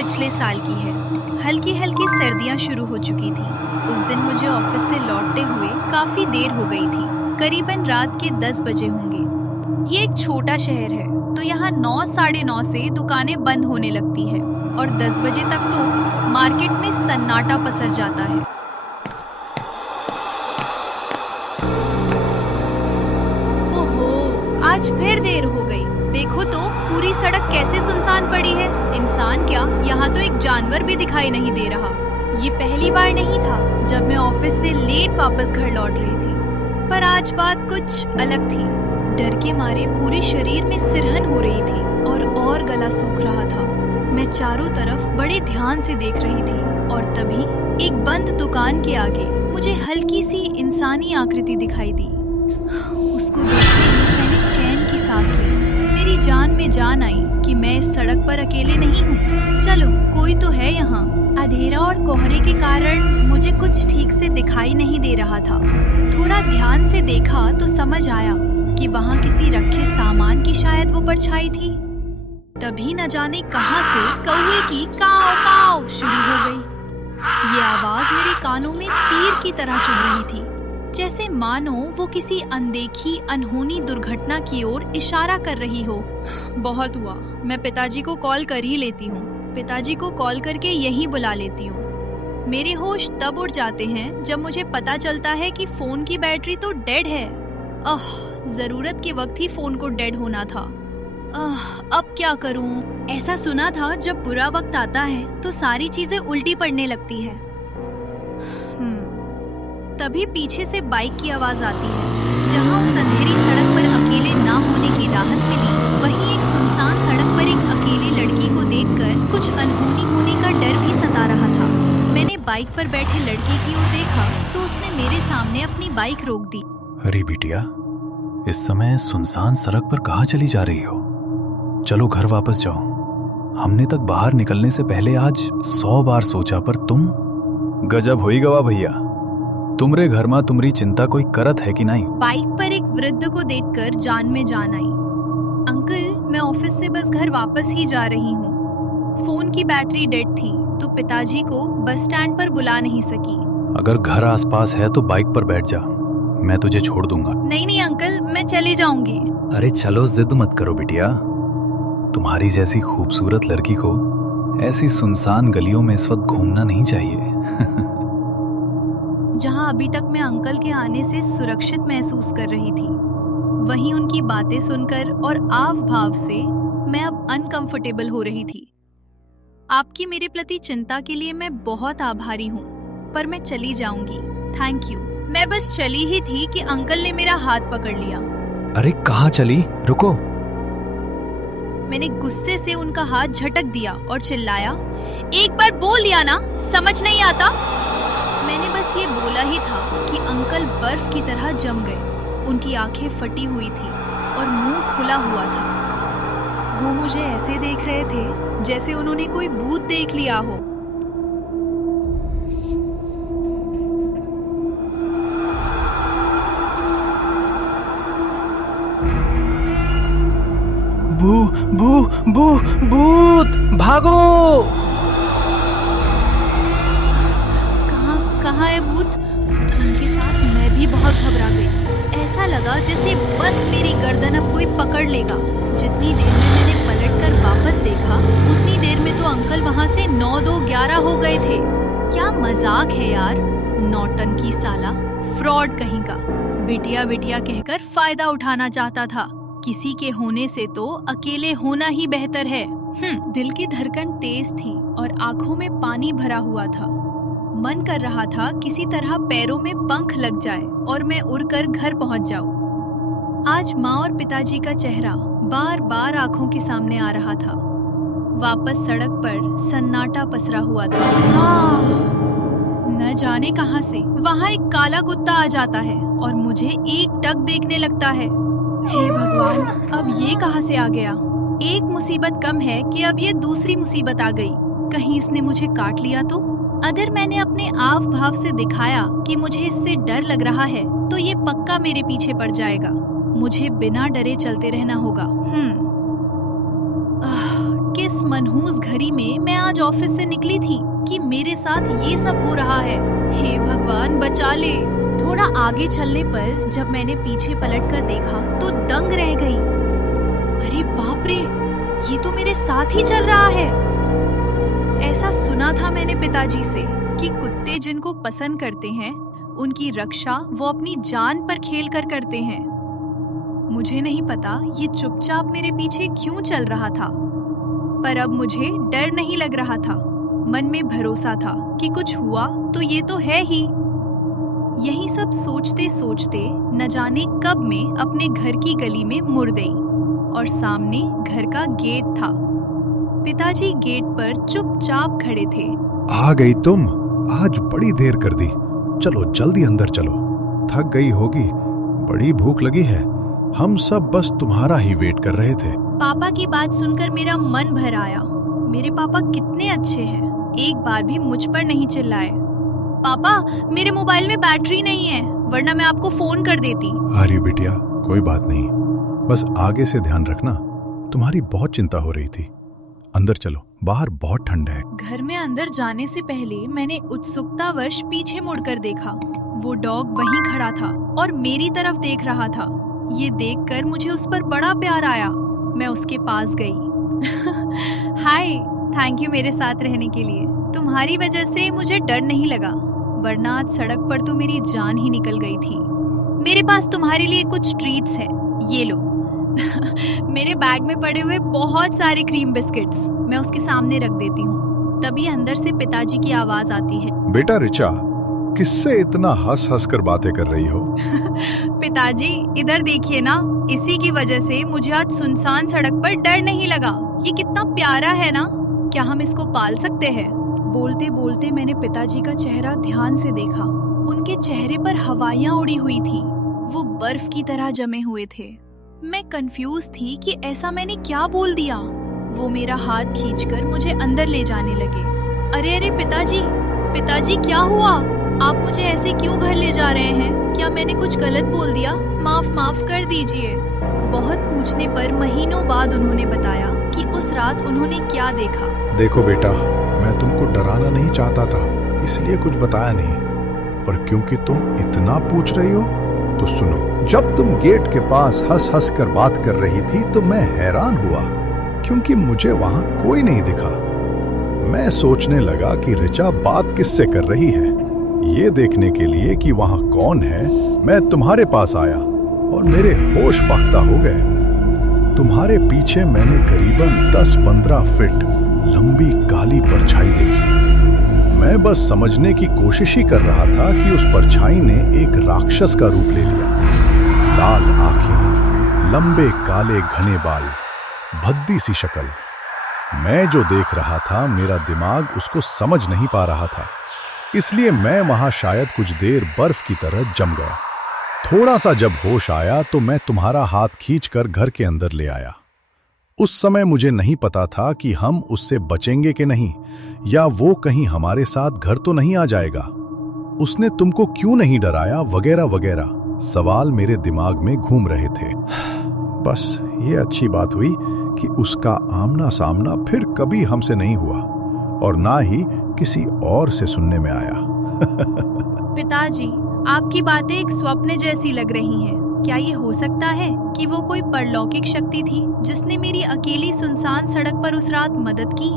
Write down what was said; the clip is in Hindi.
पिछले साल की है। हल्की हल्की सर्दियां शुरू हो चुकी थी। उस दिन मुझे ऑफिस से लौटते हुए काफी देर हो गई थी। करीबन रात के 10 बजे होंगे। ये एक छोटा शहर है, तो यहाँ 9 साढ़े 9 से दुकानें बंद होने लगती है और 10 बजे तक तो मार्केट में सन्नाटा पसर जाता है। ओहो, आज फिर देर हो गई। देखो तो पूरी सड़क कैसे सुनसान पड़ी है। इंसान क्या, यहाँ तो एक जानवर भी दिखाई नहीं दे रहा। ये पहली बार नहीं था जब मैं ऑफिस से लेट वापस घर लौट रही थी, पर आज बात कुछ अलग थी। डर के मारे पूरे शरीर में सिरहन हो रही थी और गला सूख रहा था। मैं चारों तरफ बड़े ध्यान से देख रही थी और तभी एक बंद दुकान के आगे मुझे हल्की सी इंसानी आकृति दिखाई दी। उसको देखते ही मैंने चैन की सांस ली। मेरी जान में जान आई कि मैं इस सड़क पर अकेले नहीं हूँ। चलो, कोई तो है यहाँ। अंधेरा और कोहरे के कारण मुझे कुछ ठीक से दिखाई नहीं दे रहा था। थोड़ा ध्यान से देखा तो समझ आया कि वहाँ किसी रखे सामान की शायद वो परछाई थी। तभी न जाने कहाँ से कौवे की काव काव शुरू हो गई। ये आवाज मेरे कानों में तीर की तरह चुभ रही थी, जैसे मानो वो किसी अनदेखी अनहोनी दुर्घटना की ओर इशारा कर रही हो। बहुत हुआ, मैं पिताजी को कॉल कर ही लेती हूँ। पिताजी को कॉल करके यहीं बुला लेती हूँ। मेरे होश तब उड़ जाते हैं जब मुझे पता चलता है कि फोन की बैटरी तो डेड है। जरूरत के वक्त ही फोन को डेड होना था। अब क्या करूँ? ऐसा सुना था जब बुरा वक्त आता है तो सारी चीजें उल्टी पड़ने लगती है। तभी पीछे से बाइक की आवाज आती है। जहाँ उस अंधेरी सड़क पर अकेले ना होने की राहत मिली, वहीं एक सुनसान सड़क पर एक अकेली लड़की को देखकर कुछ अनहोनी होने का डर भी सता रहा था। मैंने बाइक पर बैठे लड़के की ओर देखा तो उसने मेरे सामने अपनी बाइक रोक दी। अरे बिटिया, इस समय सुनसान सड़क पर कहाँ चली जा रही हो? चलो घर वापस जाओ। हमने तक बाहर निकलने से पहले आज 100 बार सोचा, पर तुम गजब होई गवा भैया। तुमरे घर में तुम्हारी चिंता कोई करत है कि नहीं? बाइक पर एक वृद्ध को देखकर जान में जान आई। अंकल, मैं ऑफिस से बस घर वापस ही जा रही हूँ। फोन की बैटरी डेड थी तो पिताजी को बस स्टैंड पर बुला नहीं सकी। अगर घर आसपास है तो बाइक पर बैठ जा, मैं तुझे छोड़ दूंगा। नहीं अंकल, मैं चली जाऊंगी। अरे चलो, जिद मत करो बिटिया। तुम्हारी जैसी खूबसूरत लड़की को ऐसी सुनसान गलियों में इस वक्त घूमना नहीं चाहिए। जहां अभी तक मैं अंकल के आने से सुरक्षित महसूस कर रही थी, वहीं उनकी बातें सुनकर और आव भाव से मैं अब अनकंफर्टेबल हो रही थी। आपकी मेरे प्रति चिंता के लिए मैं बहुत आभारी हूँ, पर मैं चली जाऊंगी। Thank you. मैं बस चली ही थी कि अंकल ने मेरा हाथ पकड़ लिया। अरे कहाँ चली? रुको। मैंने गुस्से से उनका हाथ झटक दिया और चिल्लाया, एक बार बोल लिया ना, समझ नहीं आता? मैंने बस ये बोला ही था कि अंकल बर्फ की तरह जम गए। उनकी आंखें फटी हुई थी और मुंह खुला हुआ था। वो मुझे ऐसे देख रहे थे जैसे उन्होंने कोई भूत देख लिया हो। बू बू बू भूत, भागो! कहाँ है भूत? उनके साथ मैं भी बहुत घबरा गई। ऐसा लगा जैसे बस मेरी गर्दन अब कोई पकड़ लेगा। जितनी देर में मैंने पलटकर वापस देखा, उतनी देर में तो अंकल वहाँ से 9-2-11 हो गए थे। क्या मजाक है यार, नौटंकी साला, फ्रॉड कहीं का। बिटिया बिटिया कहकर फायदा उठाना चाहता था। किसी के होने से तो अकेले होना ही बेहतर है। दिल की धड़कन तेज थी और आंखों में पानी भरा हुआ था। मन कर रहा था किसी तरह पैरों में पंख लग जाए और मैं उड़कर घर पहुंच जाऊं। आज माँ और पिताजी का चेहरा बार बार आंखों के सामने आ रहा था। वापस सड़क पर सन्नाटा पसरा हुआ था। न जाने कहां से वहां एक काला कुत्ता आ जाता है और मुझे एक टक देखने लगता है। हे भगवान, अब ये कहां से आ गया? एक मुसीबत कम है कि अब ये दूसरी मुसीबत आ गई। कहीं इसने मुझे काट लिया तो? अगर मैंने अपने आव भाव से दिखाया कि मुझे इससे डर लग रहा है तो ये पक्का मेरे पीछे पड़ जाएगा। मुझे बिना डरे चलते रहना होगा। किस इस मनहूस घड़ी में मैं आज ऑफिस से निकली थी कि मेरे साथ ये सब हो रहा है। हे भगवान बचा ले। थोड़ा आगे चलने पर जब मैंने पीछे पलटकर देखा तो दंग रह गई। अरे बाप रे, ये तो मेरे साथ ही चल रहा है। ऐसा सुना था मैंने पिताजी से कि कुत्ते जिनको पसंद करते हैं उनकी रक्षा वो अपनी जान पर खेल कर करते हैं। मुझे नहीं पता ये चुपचाप मेरे पीछे क्यों चल रहा था, पर अब मुझे डर नहीं लग रहा था। मन में भरोसा था कि कुछ हुआ तो ये तो है ही। यही सब सोचते सोचते न जाने कब मैं अपने घर की गली में मुड़ गई और सामने घर का गेट था। पिताजी गेट पर चुपचाप खड़े थे। आ गई तुम? आज बड़ी देर कर दी। चलो जल्दी अंदर चलो, थक गई होगी, बड़ी भूख लगी है। हम सब बस तुम्हारा ही वेट कर रहे थे। पापा की बात सुनकर मेरा मन भर आया। मेरे पापा कितने अच्छे हैं, एक बार भी मुझ पर नहीं चिल्लाए। पापा, मेरे मोबाइल में बैटरी नहीं है, वरना मैं आपको फोन कर देती। अरे बिटिया, कोई बात नहीं, बस आगे से ध्यान रखना। तुम्हारी बहुत चिंता हो रही थी। अंदर चलो, बाहर बहुत ठंड है। घर में अंदर जाने से पहले मैंने उत्सुकतावश पीछे मुड़कर देखा। वो डॉग वहीं खड़ा था और मेरी तरफ देख रहा था। ये देखकर मुझे उस पर बड़ा प्यार आया। मैं उसके पास गई। हाय, थैंक यू मेरे साथ रहने के लिए। तुम्हारी वजह से मुझे डर नहीं लगा, वरना आज सड़क पर तो मेरी जान ही निकल गई थी। मेरे पास तुम्हारे लिए कुछ ट्रीट्स है, ये लो। मेरे बैग में पड़े हुए बहुत सारे क्रीम बिस्किट्स मैं उसके सामने रख देती हूँ। तभी अंदर से पिताजी की आवाज आती है। बेटा रिचा, किससे इतना हंस हंस कर बातें कर रही हो? पिताजी इधर देखिए ना, इसी की वजह से मुझे आज सुनसान सड़क पर डर नहीं लगा। ये कितना प्यारा है ना, क्या हम इसको पाल सकते हैं? बोलते बोलते मैंने पिताजी का चेहरा ध्यान से देखा। उनके चेहरे पर हवाइयां उड़ी हुई थी, वो बर्फ की तरह जमे हुए थे। मैं कंफ्यूज थी कि ऐसा मैंने क्या बोल दिया। वो मेरा हाथ खींचकर मुझे अंदर ले जाने लगे। अरे अरे पिताजी क्या हुआ? आप मुझे ऐसे क्यों घर ले जा रहे हैं? क्या मैंने कुछ गलत बोल दिया? माफ कर दीजिए। बहुत पूछने पर महीनों बाद उन्होंने बताया कि उस रात उन्होंने क्या देखा। देखो बेटा, मैं तुमको डराना नहीं चाहता था, इसलिए कुछ बताया नहीं, पर क्योंकि तुम इतना पूछ रही हो तो सुनो। जब तुम गेट के पास हंस हंस कर बात कर रही थी तो मैं हैरान हुआ, क्योंकि मुझे वहां कोई नहीं दिखा। मैं सोचने लगा कि रिचा बात किससे कर रही है। ये देखने के लिए कि वहां कौन है, मैं तुम्हारे पास आया और मेरे होश फाख्ता हो गए। तुम्हारे पीछे मैंने करीबन 10-15 फीट लंबी काली परछाई देखी। मैं बस समझने की कोशिश ही कर रहा था कि उस परछाई ने एक राक्षस का रूप ले लिया। लाल आंखें, लंबे काले घने बाल, भद्दी सी शक्ल। मैं जो देख रहा था मेरा दिमाग उसको समझ नहीं पा रहा था, इसलिए मैं वहां शायद कुछ देर बर्फ की तरह जम गया। थोड़ा सा जब होश आया तो मैं तुम्हारा हाथ खींचकर घर के अंदर ले आया। उस समय मुझे नहीं पता था कि हम उससे बचेंगे कि नहीं, या वो कहीं हमारे साथ घर तो नहीं आ जाएगा। उसने तुमको क्यों नहीं डराया, वगैरह वगैरह सवाल मेरे दिमाग में घूम रहे थे। बस ये अच्छी बात हुई कि उसका आमना सामना फिर कभी हमसे नहीं हुआ और ना ही किसी और से सुनने में आया। पिताजी, आपकी बातें एक स्वप्न जैसी लग रही हैं। क्या ये हो सकता है कि वो कोई परलौकिक शक्ति थी जिसने मेरी अकेली सुनसान सड़क पर उस रात मदद की?